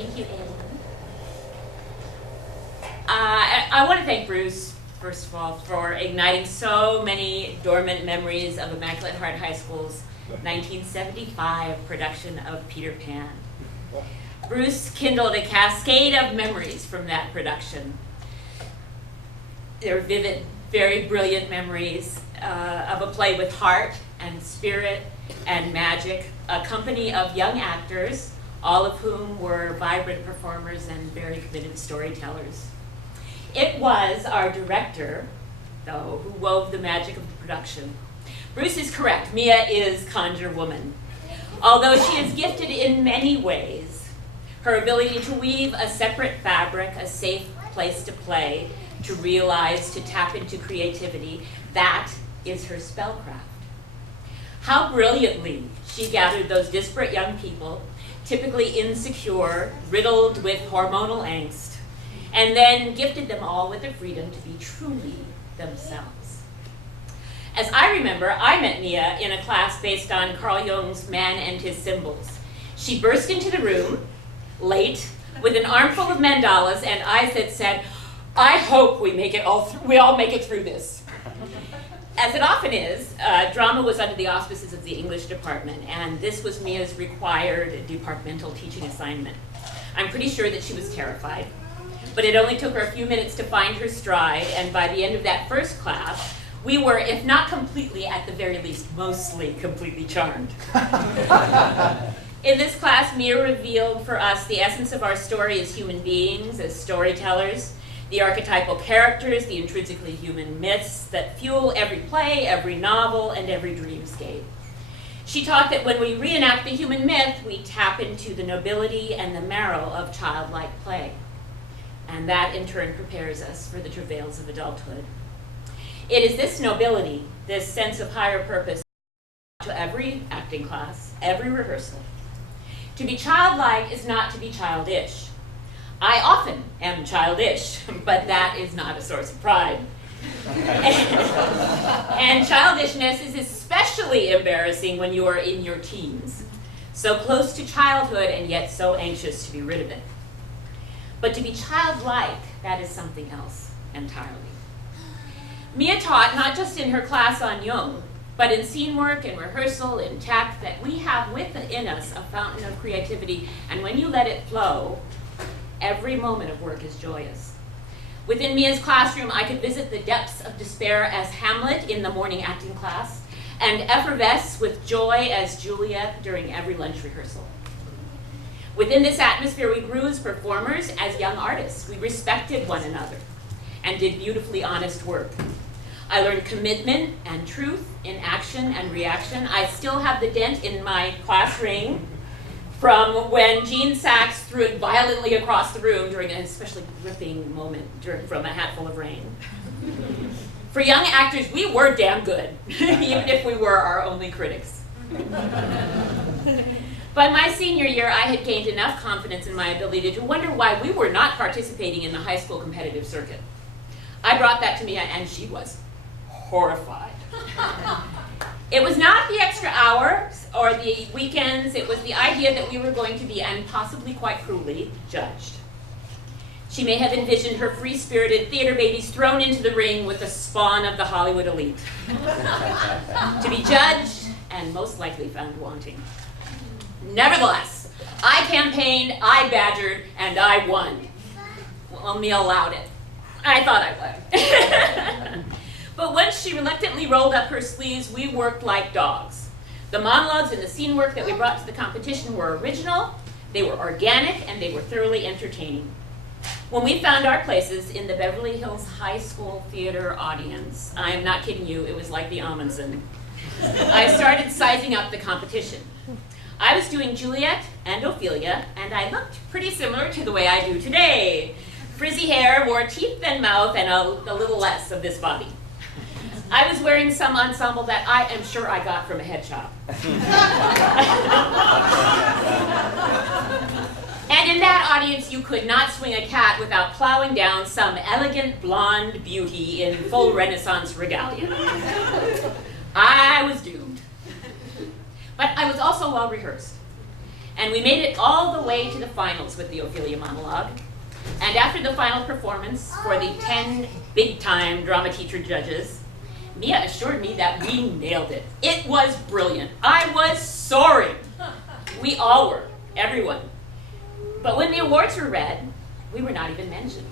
Thank you, Anne. I want to thank Bruce, first of all, for igniting so many dormant memories of Immaculate Heart High School's 1975 production of Peter Pan. Bruce kindled a cascade of memories from that production. They're vivid, very brilliant memories of a play with heart and spirit and magic, a company of young actors, all of whom were vibrant performers and very committed storytellers. It was our director, though, who wove the magic of the production. Bruce is correct. Mia is Conjure Woman. Although she is gifted in many ways, her ability to weave a separate fabric, a safe place to play, to realize, to tap into creativity, that is her spellcraft. How brilliantly she gathered those disparate young people, typically insecure, riddled with hormonal angst, and then gifted them all with the freedom to be truly themselves. As I remember, I met Mia in a class based on Carl Jung's Man and His Symbols. She burst into the room, late, with an armful of mandalas and eyes that said, "I hope we all make it through this." As it often is, drama was under the auspices of the English department, and this was Mia's required departmental teaching assignment. I'm pretty sure that she was terrified, but it only took her a few minutes to find her stride, and by the end of that first class, we were, if not completely, at the very least, mostly completely charmed. In this class, Mia revealed for us the essence of our story as human beings, as storytellers, the archetypal characters, the intrinsically human myths that fuel every play, every novel, and every dreamscape. She taught that when we reenact the human myth, we tap into the nobility and the marrow of childlike play. And that, in turn, prepares us for the travails of adulthood. It is this nobility, this sense of higher purpose, to every acting class, every rehearsal. To be childlike is not to be childish. I often am childish, but that is not a source of pride. And childishness is especially embarrassing when you are in your teens, so close to childhood and yet so anxious to be rid of it. But to be childlike, that is something else entirely. Mia taught not just in her class on Jung, but in scene work, in rehearsal, in tact, that we have within us a fountain of creativity, and when you let it flow, every moment of work is joyous. Within Mia's classroom, I could visit the depths of despair as Hamlet in the morning acting class, and effervesce with joy as Juliet during every lunch rehearsal. Within this atmosphere, we grew as performers, as young artists. We respected one another and did beautifully honest work. I learned commitment and truth in action and reaction. I still have the dent in my class ring from when Jean Sachs threw it violently across the room during an especially gripping moment from a hatful of rain. For young actors, we were damn good, even if we were our only critics. By my senior year, I had gained enough confidence in my ability to wonder why we were not participating in the high school competitive circuit. I brought that to Mia, and she was horrified. It was not the extra hours or the weekends, it was the idea that we were going to be, and possibly quite cruelly, judged. She may have envisioned her free-spirited theater babies thrown into the ring with the spawn of the Hollywood elite, to be judged and most likely found wanting. Nevertheless, I campaigned, I badgered, and I won. Well, Mia allowed it. I thought I would. But once she reluctantly rolled up her sleeves, we worked like dogs. The monologues and the scene work that we brought to the competition were original, they were organic, and they were thoroughly entertaining. When we found our places in the Beverly Hills High School theater audience, I am not kidding you, it was like the Amundsen. I started sizing up the competition. I was doing Juliet and Ophelia, and I looked pretty similar to the way I do today. Frizzy hair, more teeth than mouth, and a little less of this body. I was wearing some ensemble that I am sure I got from a head shop. And in that audience, you could not swing a cat without plowing down some elegant blonde beauty in full Renaissance regalia. I was doomed. But I was also well rehearsed. And we made it all the way to the finals with the Ophelia monologue. And after the final performance for the 10 big-time drama teacher judges, Mia assured me that we nailed it. It was brilliant. I was soaring. We all were, everyone. But when the awards were read, we were not even mentioned.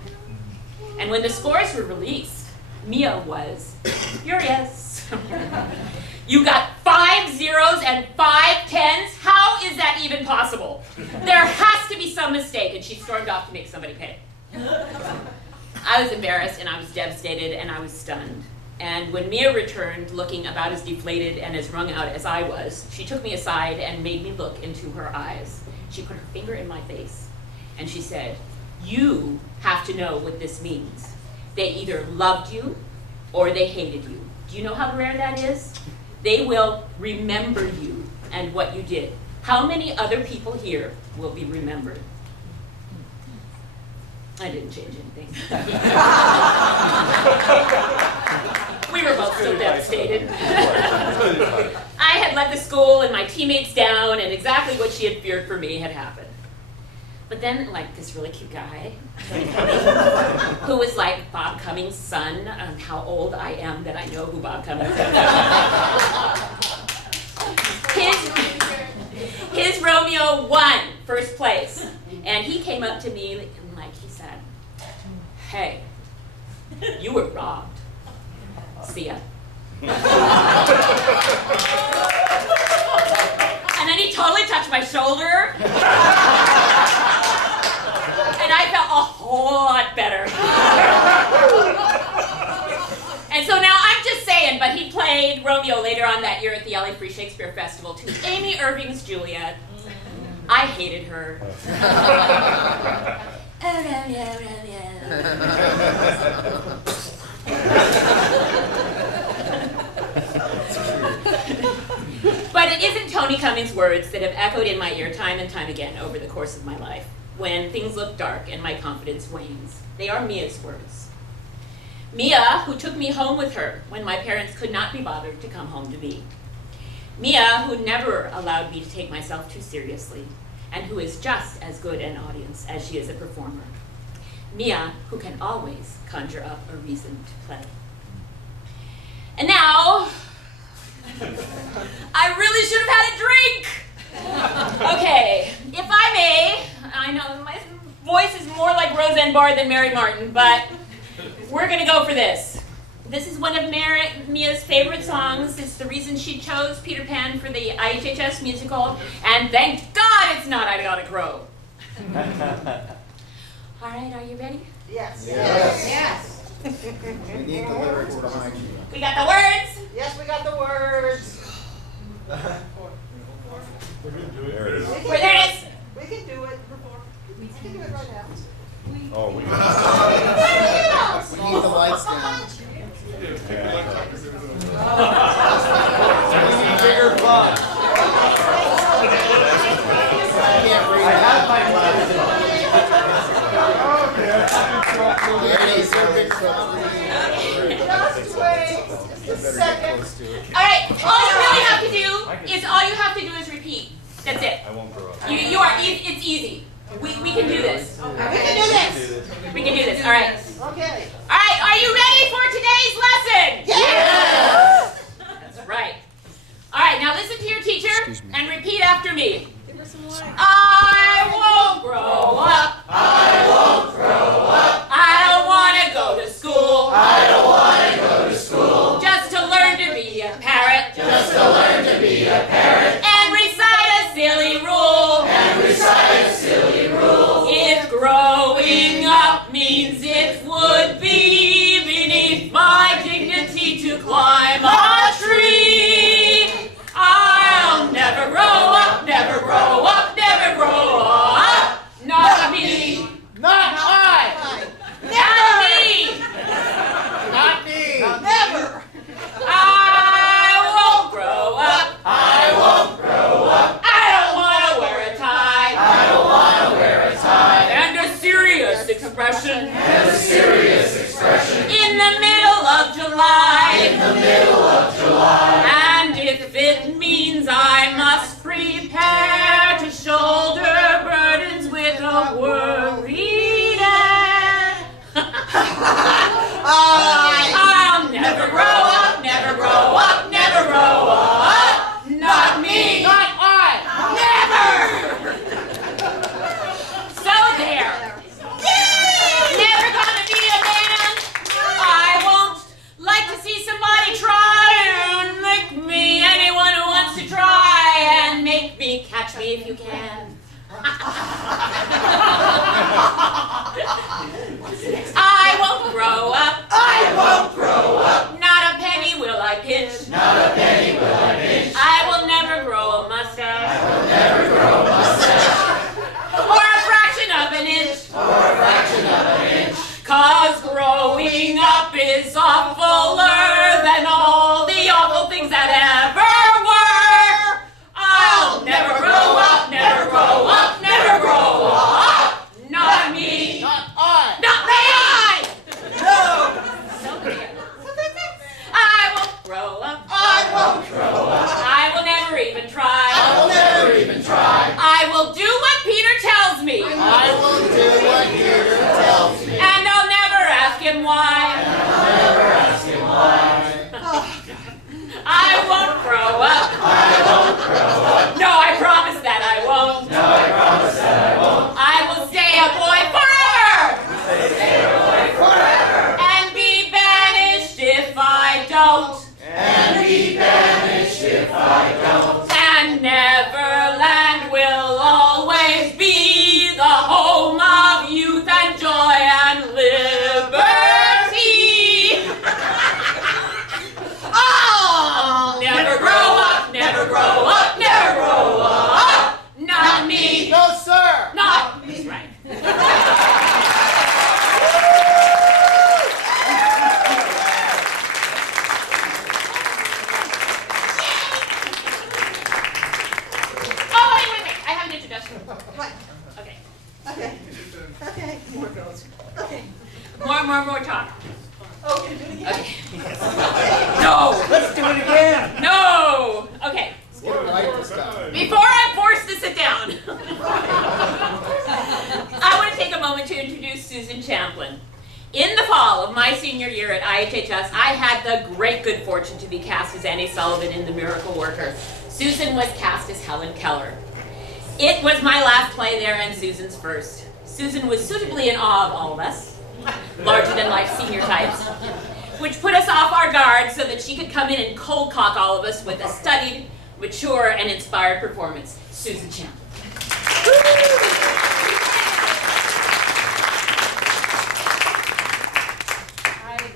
And when the scores were released, Mia was furious. You got 5 zeros and 5 10s? How is that even possible? There has to be some mistake, and she stormed off to make somebody pay. I was embarrassed, and I was devastated, and I was stunned. And when Mia returned, looking about as deflated and as wrung out as I was, she took me aside and made me look into her eyes. She put her finger in my face, and she said, "You have to know what this means. They either loved you or they hated you. Do you know how rare that is? They will remember you and what you did. How many other people here will be remembered?" I didn't change anything. We were both so devastated. I had let the school and my teammates down, and exactly what she had feared for me had happened. But then, like, this really cute guy, who was like Bob Cummings' son, how old I am that I know who Bob Cummings is. His Romeo won first place. And he came up to me and like he said, "Hey, you were robbed. See ya." And then he totally touched my shoulder. And I felt a whole lot better. And so now I'm just saying, but he played Romeo later on that year at the LA Free Shakespeare Festival to Amy Irving's Juliet. I hated her. But it isn't Tony Cummings' words that have echoed in my ear time and time again over the course of my life, when things look dark and my confidence wanes. They are Mia's words. Mia, who took me home with her when my parents could not be bothered to come home to me. Mia, who never allowed me to take myself too seriously, and who is just as good an audience as she is a performer. Mia, who can always conjure up a reason to play. And now, I really should have had a drink. Okay, if I may, I know my voice is more like Roseanne Barr than Mary Martin, but we're gonna go for this. This is one of Mia's favorite songs. It's the reason she chose Peter Pan for the IHHS musical, and thank God it's not I Gotta Grow. All right, are you ready? Yes. Yes. We need the lyrics behind you. We got the words. Yes, we got the words. There it is. Where there it is. We can do it. We can do it right now. Oh, we We need the lights down. We need bigger fun. I can't read. I have my glasses There it is. Just wait a second. All right, all you really have to do is repeat. That's it. I won't grow up. You are, it's easy. We can do this. We can do this. We can do this, all right. Okay. All right, are you ready for today's lesson? Yes. That's right. All right, now listen to your teacher and repeat after me. Give us some light. I won't grow up. I won't grow up. I don't want to go to school. I don't want to go to school. Just to learn to be a parrot. Just to learn to be a parrot. And recite a silly rule. And recite a silly rule. If growing up means it would be beneath my dignity to climb a tree, I'll never grow up, never grow up, never grow up. Not me. Not I. Not me. Not me. Never. I won't grow up. I won't grow up. I don't want to wear a tie. I don't want to wear a tie. And a serious expression. And a serious expression. In the middle of July. In the middle of July. And if it means I must prepare to shoulder Okay. Okay. More girls. Okay. More talk. Oh, can you do it again? Okay. No! Let's do it again. No! Okay. Let's get it right this time. Before I'm forced to sit down, I want to take a moment to introduce Susan Champlin. In the fall of my senior year at IHHS, I had the great good fortune to be cast as Annie Sullivan in The Miracle Worker. Susan was cast as Helen Keller. It was my last play there and Susan's first. Susan was suitably in awe of all of us, larger-than-life senior types, which put us off our guard so that she could come in and cold cock all of us with a studied, mature, and inspired performance. Susan Champlin.